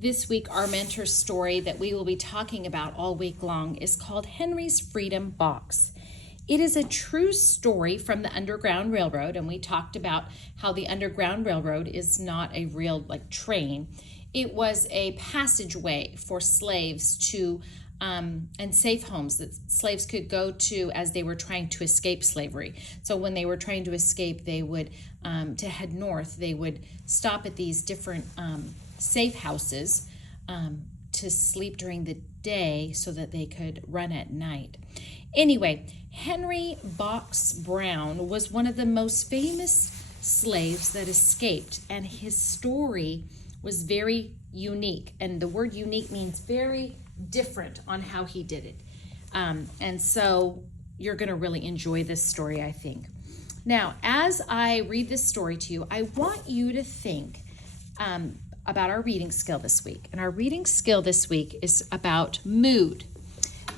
This week, our mentor story that we will be talking about all week long is called Henry's Freedom Box. It is a true story from the Underground Railroad, and we talked about how the Underground Railroad is not a real train. It was a passageway for slaves to and safe homes that slaves could go to as they were trying to escape slavery. So when they were trying to escape, they would, to head north, they would stop at these different safe houses to sleep during the day so that they could run at night. Anyway, Henry Box Brown was one of the most famous slaves that escaped, and his story was very unique. And the word unique means very different on how he did it. And so you're going to really enjoy this story, I think. Now, as I read this story to you, I want you to think about our reading skill this week. And our reading skill this week is about mood.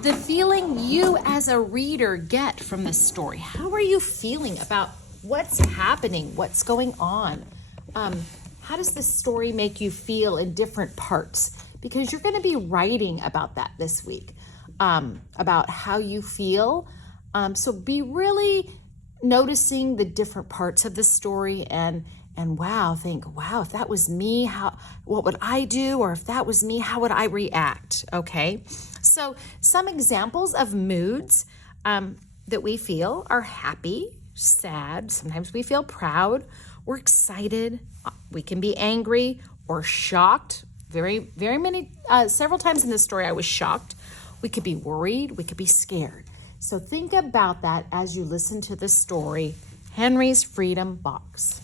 The feeling you as a reader get from this story. How are you feeling about what's happening, what's going on? How does this story make you feel in different parts? Because you're going to be writing about that this week, about how you feel. So be really noticing the different parts of the story and think, wow, if that was me, what would I do? Or if that was me, how would I react? Okay. So some examples of moods that we feel are happy, sad. Sometimes we feel proud or excited. We can be angry or shocked. Several times in this story, I was shocked. We could be worried. We could be scared. So think about that as you listen to the story, Henry's Freedom Box.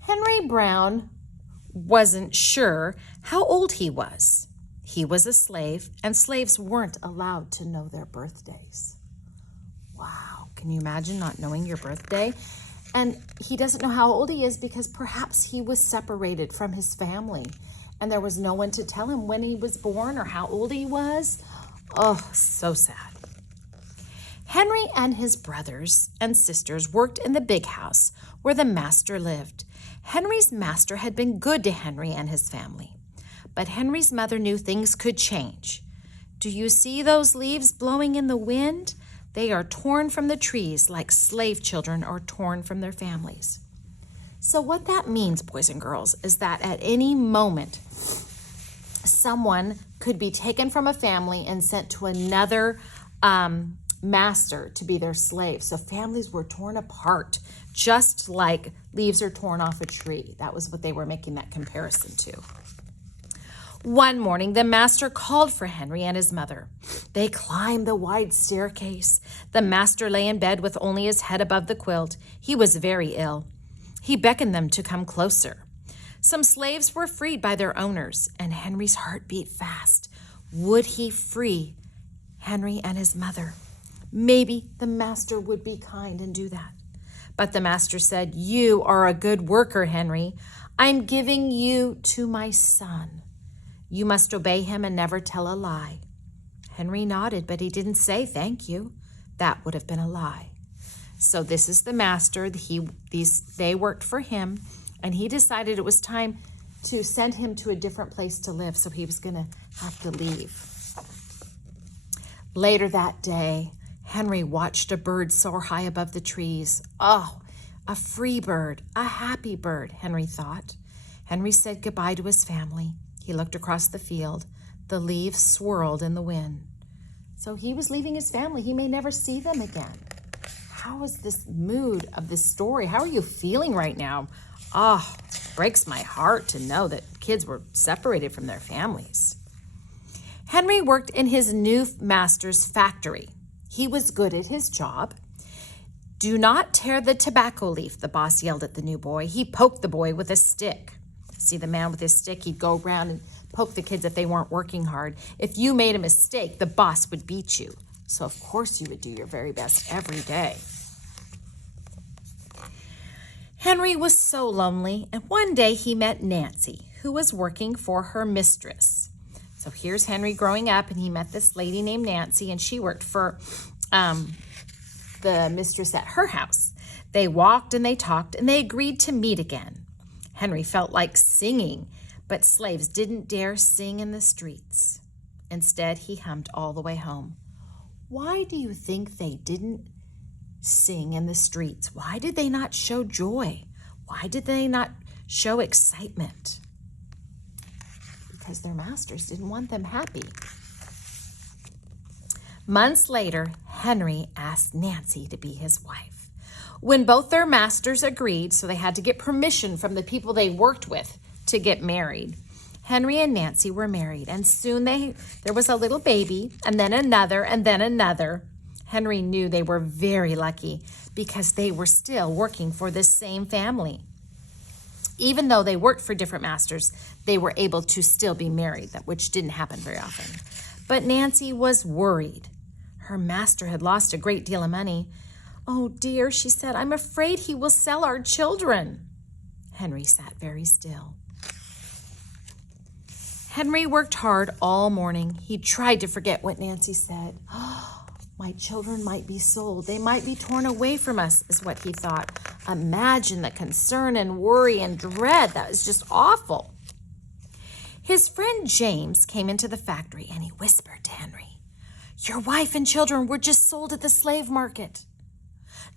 Henry Brown wasn't sure how old he was. He was a slave, and slaves weren't allowed to know their birthdays. Wow, can you imagine not knowing your birthday? And he doesn't know how old he is because perhaps he was separated from his family and there was no one to tell him when he was born or how old he was. Oh, so sad. Henry and his brothers and sisters worked in the big house where the master lived. Henry's master had been good to Henry and his family, but Henry's mother knew things could change. Do you see those leaves blowing in the wind? They are torn from the trees like slave children are torn from their families. So what that means, boys and girls, is that at any moment, someone could be taken from a family and sent to another master to be their slave. So families were torn apart, just like leaves are torn off a tree. That was what they were making that comparison to. One morning, the master called for Henry and his mother. They climbed the wide staircase. The master lay in bed with only his head above the quilt. He was very ill. He beckoned them to come closer. Some slaves were freed by their owners, and Henry's heart beat fast. Would he free Henry and his mother? Maybe the master would be kind and do that. But the master said, "You are a good worker, Henry. I'm giving you to my son. You must obey him and never tell a lie." Henry nodded, but he didn't say thank you. That would have been a lie. So this is the master. They worked for him, and he decided it was time to send him to a different place to live, so he was going to have to leave. Later that day, Henry watched a bird soar high above the trees. Oh, a free bird, a happy bird, Henry thought. Henry said goodbye to his family. He looked across the field. The leaves swirled in the wind. So he was leaving his family. He may never see them again. How is this mood of this story? How are you feeling right now? Oh, breaks my heart to know that kids were separated from their families. Henry worked in his new master's factory. He was good at his job. "Do not tear the tobacco leaf," the boss yelled at the new boy. He poked the boy with a stick. See the man with his stick? He'd go around and poke the kids if they weren't working hard. If you made a mistake, the boss would beat you. So of course you would do your very best every day. Henry was so lonely, and one day he met Nancy, who was working for her mistress. So here's Henry growing up, and he met this lady named Nancy, and she worked for the mistress at her house. They walked and they talked, and they agreed to meet again. Henry felt like singing, but slaves didn't dare sing in the streets. Instead, he hummed all the way home. Why do you think they didn't sing in the streets? Why did they not show joy? Why did they not show excitement? Because their masters didn't want them happy. Months later, Henry asked Nancy to be his wife. When both their masters agreed, so they had to get permission from the people they worked with to get married. Henry and Nancy were married, and soon there was a little baby, and then another, and then another. Henry knew they were very lucky because they were still working for the same family. Even though they worked for different masters, they were able to still be married, which didn't happen very often. But Nancy was worried. Her master had lost a great deal of money. "Oh dear," she said, "I'm afraid he will sell our children." Henry sat very still. Henry worked hard all morning. He tried to forget what Nancy said. "Oh, my children might be sold. They might be torn away from us," is what he thought. Imagine the concern and worry and dread. That was just awful. His friend James came into the factory and he whispered to Henry, "Your wife and children were just sold at the slave market."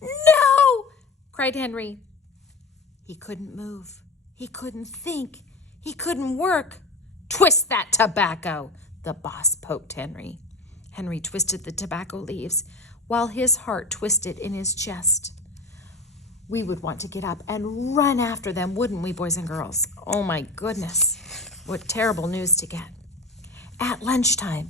"No!" cried Henry. He couldn't move. He couldn't think. He couldn't work. "Twist that tobacco," the boss poked Henry. Henry twisted the tobacco leaves while his heart twisted in his chest. We would want to get up and run after them, wouldn't we, boys and girls? Oh my goodness, what terrible news to get. At lunchtime,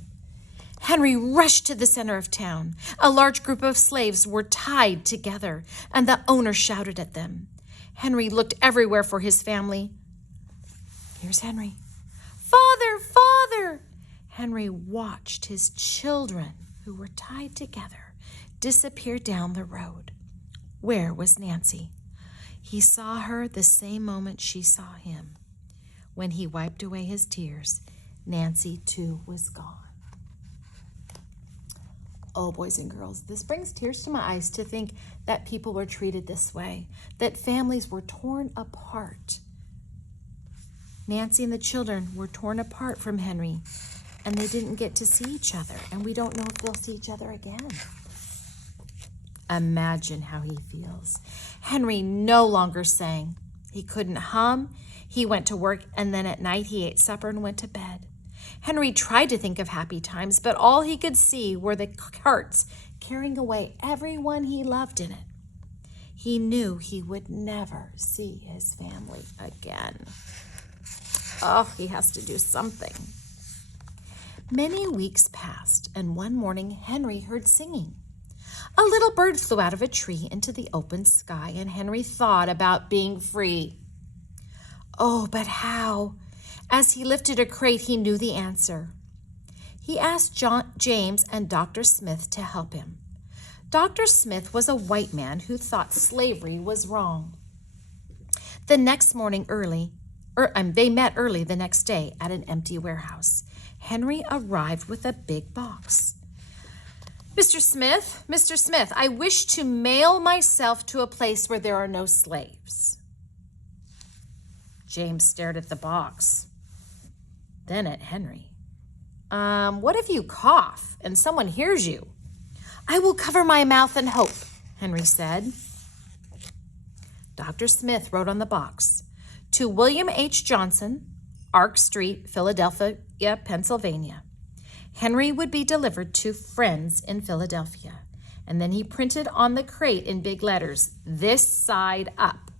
Henry rushed to the center of town. A large group of slaves were tied together, and the owner shouted at them. Henry looked everywhere for his family. Here's Henry. "Father, Father!" Henry watched his children, who were tied together, disappear down the road. Where was Nancy? He saw her the same moment she saw him. When he wiped away his tears, Nancy too was gone. Oh, boys and girls, this brings tears to my eyes to think that people were treated this way, that families were torn apart. Nancy and the children were torn apart from Henry, and they didn't get to see each other, and we don't know if they'll see each other again. Imagine how he feels. Henry no longer sang. He couldn't hum. He went to work, and then at night he ate supper and went to bed. Henry tried to think of happy times, but all he could see were the carts carrying away everyone he loved in it. He knew he would never see his family again. Oh, he has to do something. Many weeks passed, and one morning Henry heard singing. A little bird flew out of a tree into the open sky, and Henry thought about being free. Oh, but how? As he lifted a crate, he knew the answer. He asked James and Dr. Smith to help him. Dr. Smith was a white man who thought slavery was wrong. The next morning they met early the next day at an empty warehouse. Henry arrived with a big box. Mr. Smith, I wish to mail myself to a place where there are no slaves." James stared at the box, then at Henry. What if you cough and someone hears you?" "I will cover my mouth and hope," Henry said. Dr. Smith wrote on the box, "To William H. Johnson, Ark Street, Philadelphia, Pennsylvania." Henry would be delivered to friends in Philadelphia. And then he printed on the crate in big letters, "This side up."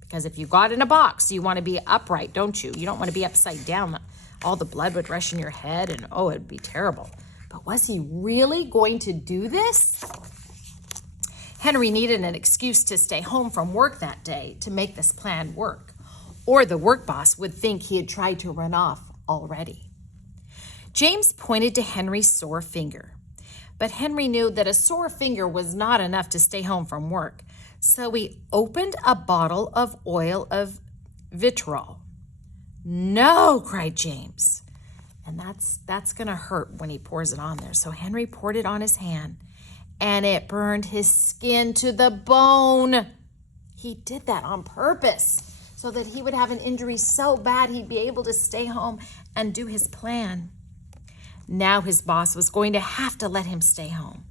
Because if you got in a box, you want to be upright, don't you? You don't want to be upside down. All the blood would rush in your head and it'd be terrible. But was he really going to do this? Henry needed an excuse to stay home from work that day to make this plan work. Or the work boss would think he had tried to run off already. James pointed to Henry's sore finger. But Henry knew that a sore finger was not enough to stay home from work. So he opened a bottle of oil of vitriol. "No," cried James. And that's going to hurt when he pours it on there. So Henry poured it on his hand, and it burned his skin to the bone. He did that on purpose so that he would have an injury so bad he'd be able to stay home and do his plan. Now his boss was going to have to let him stay home.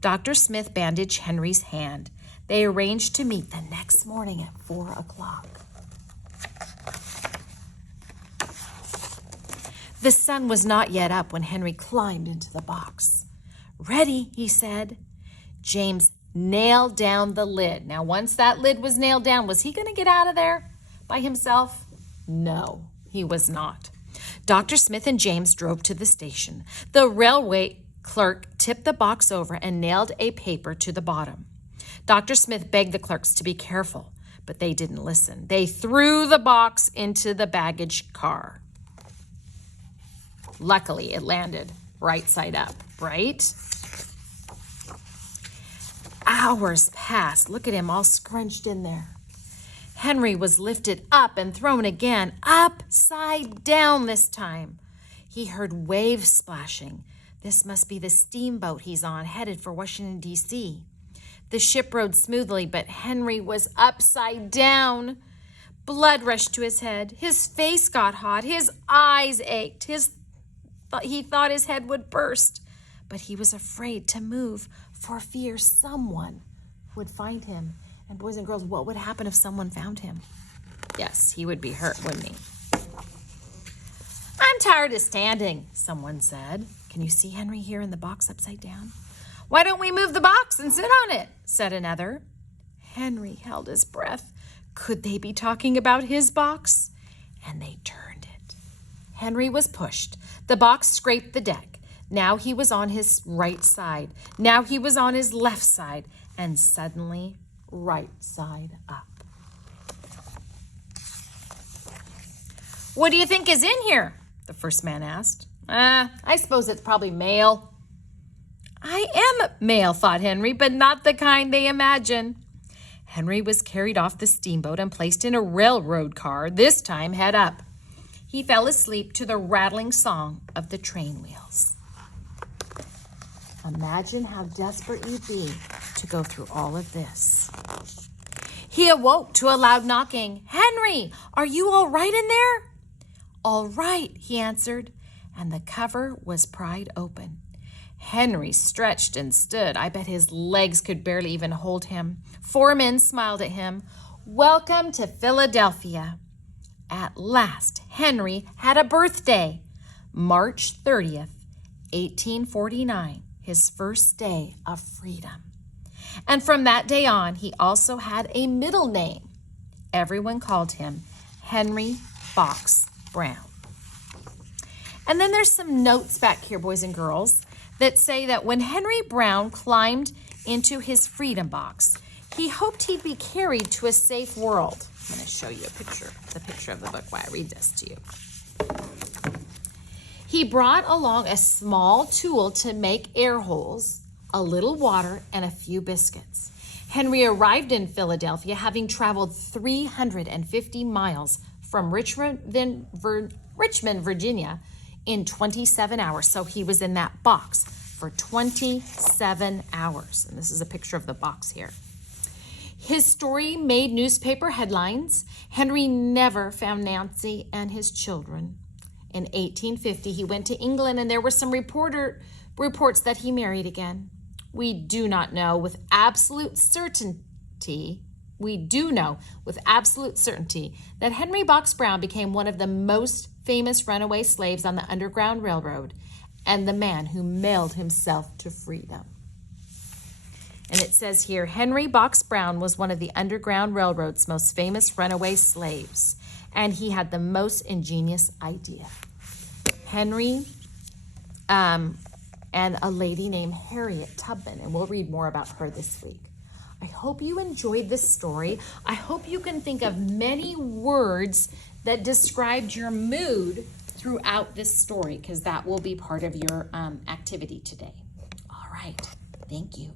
Dr. Smith bandaged Henry's hand. They arranged to meet the next morning at 4 o'clock. The sun was not yet up when Henry climbed into the box. "Ready," he said. James nailed down the lid. Now, once that lid was nailed down, was he going to get out of there by himself? No, he was not. Dr. Smith and James drove to the station. The railway clerk tipped the box over and nailed a paper to the bottom. Dr. Smith begged the clerks to be careful, but they didn't listen. They threw the box into the baggage car. Luckily, it landed right side up, right? Hours passed. Look at him all scrunched in there. Henry was lifted up and thrown again, upside down this time. He heard waves splashing. This must be the steamboat he's on, headed for Washington, D.C. The ship rode smoothly, but Henry was upside down. Blood rushed to his head. His face got hot. His eyes ached. He thought his head would burst, but he was afraid to move for fear someone would find him. And boys and girls, what would happen if someone found him? Yes, he would be hurt, wouldn't he? "I'm tired of standing," someone said. "Can you see Henry here in the box upside down?" "Why don't we move the box and sit on it?" said another. Henry held his breath. Could they be talking about his box? And they turned it. Henry was pushed. The box scraped the deck. Now he was on his right side. Now he was on his left side. And suddenly, right side up. "What do you think is in here?" the first man asked. I suppose it's probably mail." "I am mail," thought Henry, "but not the kind they imagine." Henry was carried off the steamboat and placed in a railroad car, this time head up. He fell asleep to the rattling song of the train wheels. Imagine how desperate you'd be to go through all of this. He awoke to a loud knocking. "Henry, are you all right in there?" "All right," he answered, and the cover was pried open. Henry stretched and stood. I bet his legs could barely even hold him. 4 men smiled at him. "Welcome to Philadelphia." At last, Henry had a birthday. March 30th, 1849, his first day of freedom. And from that day on, he also had a middle name. Everyone called him Henry Box Brown. And then there's some notes back here, boys and girls, that say that when Henry Brown climbed into his freedom box, he hoped he'd be carried to a safe world. I'm going to show you the picture of the book while I read this to you. He brought along a small tool to make air holes, a little water, and a few biscuits. Henry arrived in Philadelphia having traveled 350 miles from Richmond, Virginia, in 27 hours. So he was in that box for 27 hours. And this is a picture of the box here. His story made newspaper headlines. Henry never found Nancy and his children. In 1850, he went to England, and there were some reports that he married again. We do know with absolute certainty that Henry Box Brown became one of the most famous runaway slaves on the Underground Railroad and the man who mailed himself to freedom. And it says here, Henry Box Brown was one of the Underground Railroad's most famous runaway slaves, and he had the most ingenious idea. Henry and a lady named Harriet Tubman, and we'll read more about her this week. I hope you enjoyed this story. I hope you can think of many words that described your mood throughout this story, because that will be part of your activity today. All right. Thank you.